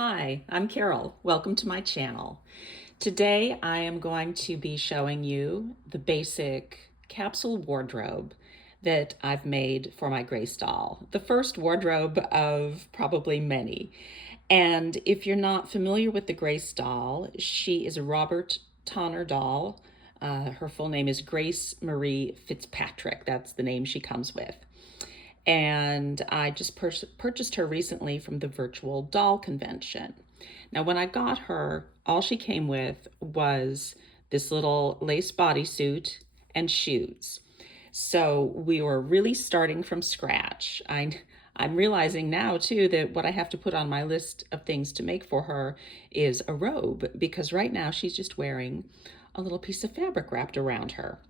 Hi, I'm Carol. Welcome to my channel. Today I am going to be showing you the basic capsule wardrobe that I've made for my Grace doll. The first wardrobe of probably many. And if you're not familiar with the Grace doll, she is a Robert Tonner doll. Her full name is Grace Marie Fitzpatrick. That's the name she comes with. And I just purchased her recently from the virtual doll convention. Now, when I got her, all she came with was this little lace bodysuit and shoes. So we were really starting from scratch. I'm realizing now too that what I have to put on my list of things to make for her is a robe, because right now she's just wearing a little piece of fabric wrapped around her.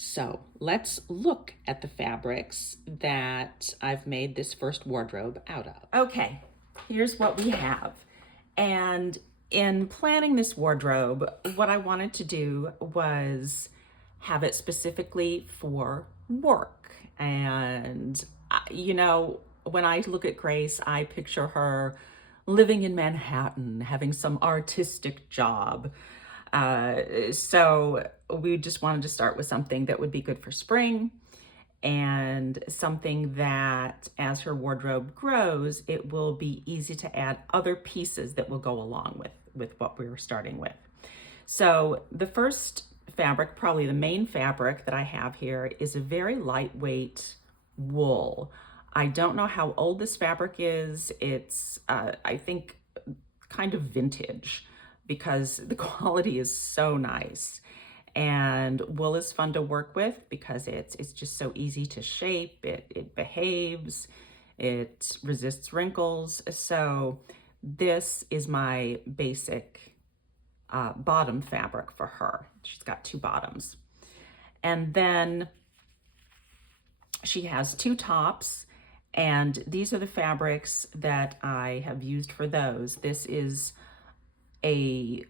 So let's look at the fabrics that I've made this first wardrobe out of. Okay, here's what we have. And in planning this wardrobe, what I wanted to do was have it specifically for work. And, when I look at Grace, I picture her living in Manhattan, having some artistic job. So we just wanted to start with something that would be good for spring and something that as her wardrobe grows, it will be easy to add other pieces that will go along with what we were starting with. So the first fabric, probably the main fabric that I have here, is a very lightweight wool. I don't know how old this fabric is. It's, I think, kind of vintage, because the quality is so nice. And wool is fun to work with because it's just so easy to shape. It behaves, it resists wrinkles. So this is my basic bottom fabric for her. She's got two bottoms. And then she has two tops, and these are the fabrics that I have used for those. This is a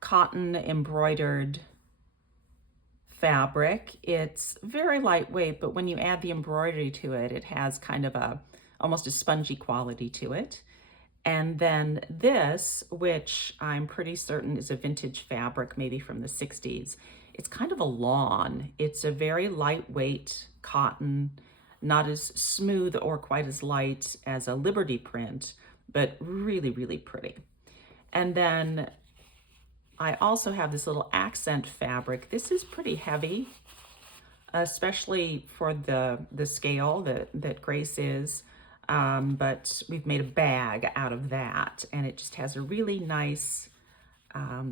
cotton embroidered fabric. It's very lightweight, but when you add the embroidery to it, it has kind of almost a spongy quality to it. And then this, which I'm pretty certain is a vintage fabric, maybe from the 60s, it's kind of a lawn. It's a very lightweight cotton, not as smooth or quite as light as a Liberty print, but really, really pretty. And then I also have this little accent fabric. This is pretty heavy, especially for the scale that Grace is. But we've made a bag out of that, and it just has a really nice, a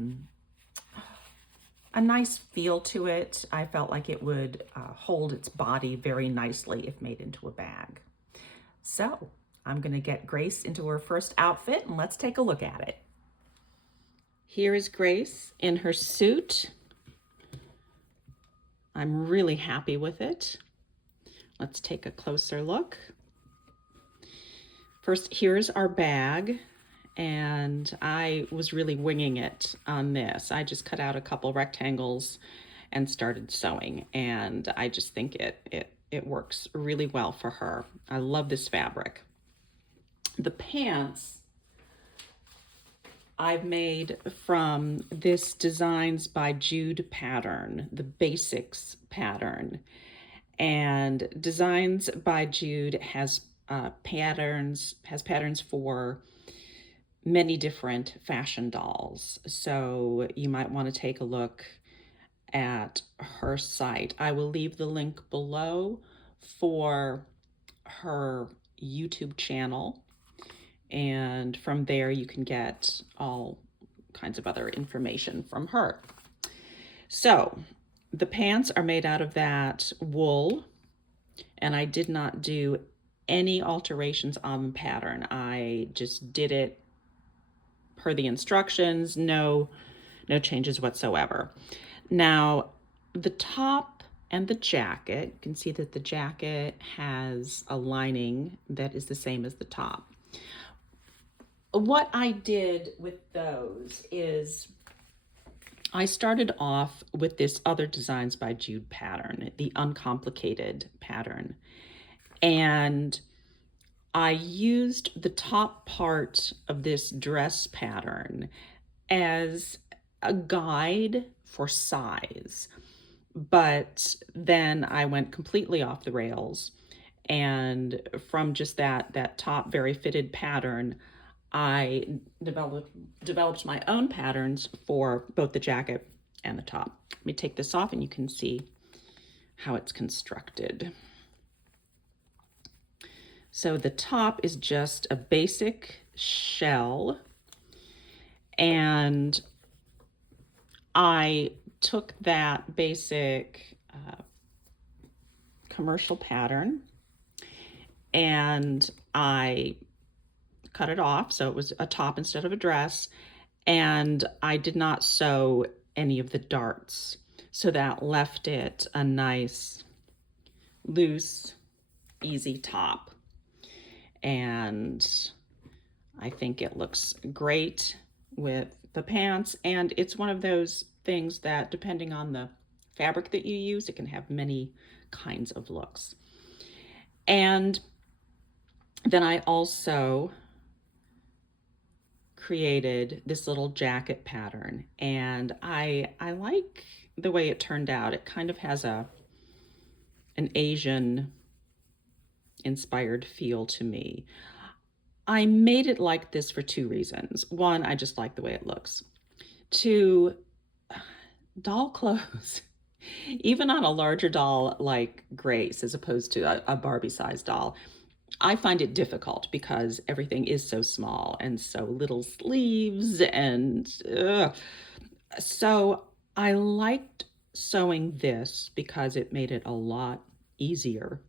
nice feel to it. I felt like it would hold its body very nicely if made into a bag. So I'm gonna get Grace into her first outfit, and let's take a look at it. Here is Grace in her suit. I'm really happy with it. Let's take a closer look. First, here's our bag, and I was really winging it on this. I just cut out a couple rectangles and started sewing, and I just think it works really well for her. I love this fabric. The pants I've made from this Designs by Jude pattern, the Basics pattern. And Designs by Jude has patterns for many different fashion dolls. So you might want to take a look at her site. I will leave the link below for her YouTube channel, and from there you can get all kinds of other information from her. So the pants are made out of that wool, and I did not do any alterations on the pattern. I just did it per the instructions, no changes whatsoever. Now, the top and the jacket, you can see that the jacket has a lining that is the same as the top. What I did with those is I started off with this other Designs by Jude pattern, the uncomplicated pattern. And I used the top part of this dress pattern as a guide for size, but then I went completely off the rails, and from just that top very fitted pattern, I developed my own patterns for both the jacket and the top. Let me take this off and you can see how it's constructed. So the top is just a basic shell, and I took that basic commercial pattern and I cut it off so it was a top instead of a dress, and I did not sew any of the darts, so that left it a nice loose easy top, and I think it looks great with the pants, and it's one of those things that depending on the fabric that you use, it can have many kinds of looks. And then I also created this little jacket pattern, and I like the way it turned out. It kind of has an Asian inspired feel to me. I made it like this for two reasons. One, I just like the way it looks. Two, doll clothes, even on a larger doll like Grace, as opposed to a Barbie-sized doll, I find it difficult because everything is so small and so little sleeves, and so I liked sewing this because it made it a lot easier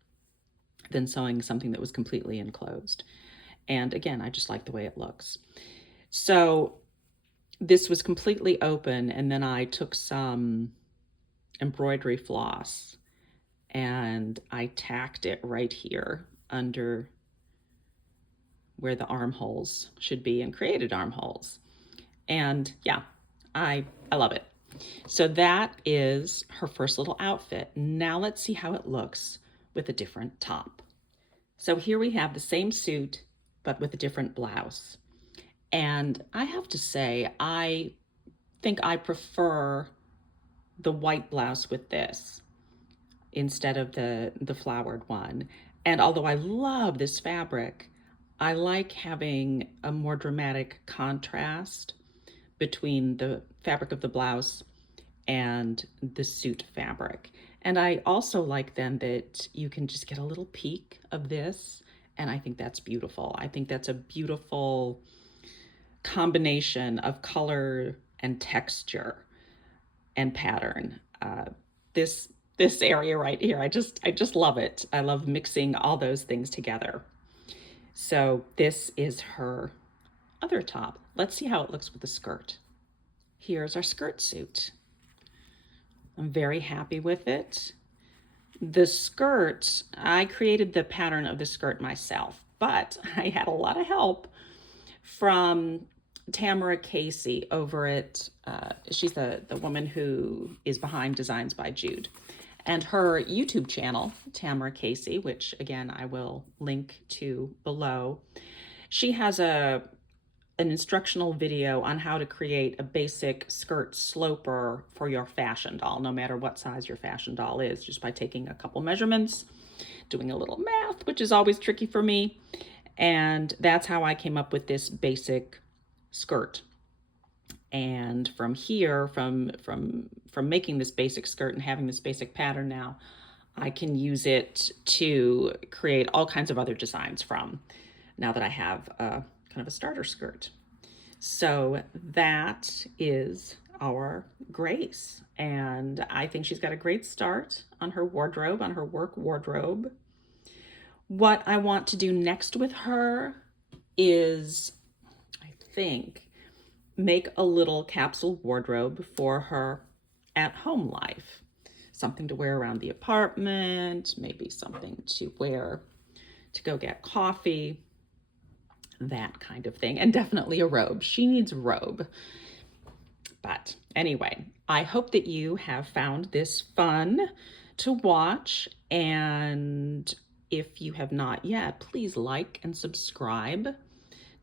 than sewing something that was completely enclosed. And again, I just like the way it looks. So this was completely open, and then I took some embroidery floss and I tacked it right here under where the armholes should be and created armholes. And yeah, I love it. So that is her first little outfit. Now let's see how it looks with a different top. So here we have the same suit, but with a different blouse. And I have to say, I think I prefer the white blouse with this instead of the flowered one. And although I love this fabric, I like having a more dramatic contrast between the fabric of the blouse and the suit fabric. And I also like then that you can just get a little peek of this, and I think that's beautiful. I think that's a beautiful combination of color and texture and pattern. This area right here, I just love it. I love mixing all those things together. So this is her other top. Let's see how it looks with the skirt. Here's our skirt suit. I'm very happy with it. The skirt, I created the pattern of the skirt myself, but I had a lot of help from Tamara Casey over at, she's the woman who is behind Designs by Jude. And her YouTube channel, Tamara Casey, which again, I will link to below, she has an instructional video on how to create a basic skirt sloper for your fashion doll, no matter what size your fashion doll is, just by taking a couple measurements, doing a little math, which is always tricky for me. And that's how I came up with this basic skirt. And from here, from making this basic skirt and having this basic pattern now, I can use it to create all kinds of other designs from, now that I have a kind of a starter skirt. So that is our Grace, and I think she's got a great start on her wardrobe, on her work wardrobe. What I want to do next with her is, I think, make a little capsule wardrobe for her at-home life. Something to wear around the apartment, maybe something to wear to go get coffee, that kind of thing. And definitely a robe. She needs a robe. But anyway, I hope that you have found this fun to watch, and if you have not yet, please like and subscribe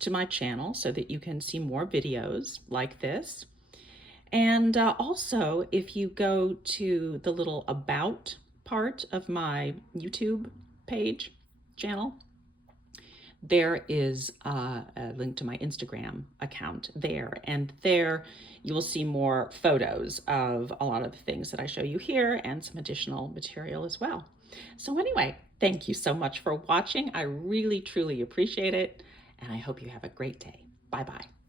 to my channel so that you can see more videos like this. And also, if you go to the little about part of my YouTube page channel, there is a link to my Instagram account there. And there you will see more photos of a lot of the things that I show you here and some additional material as well. So anyway, thank you so much for watching. I really, truly appreciate it. And I hope you have a great day. Bye-bye.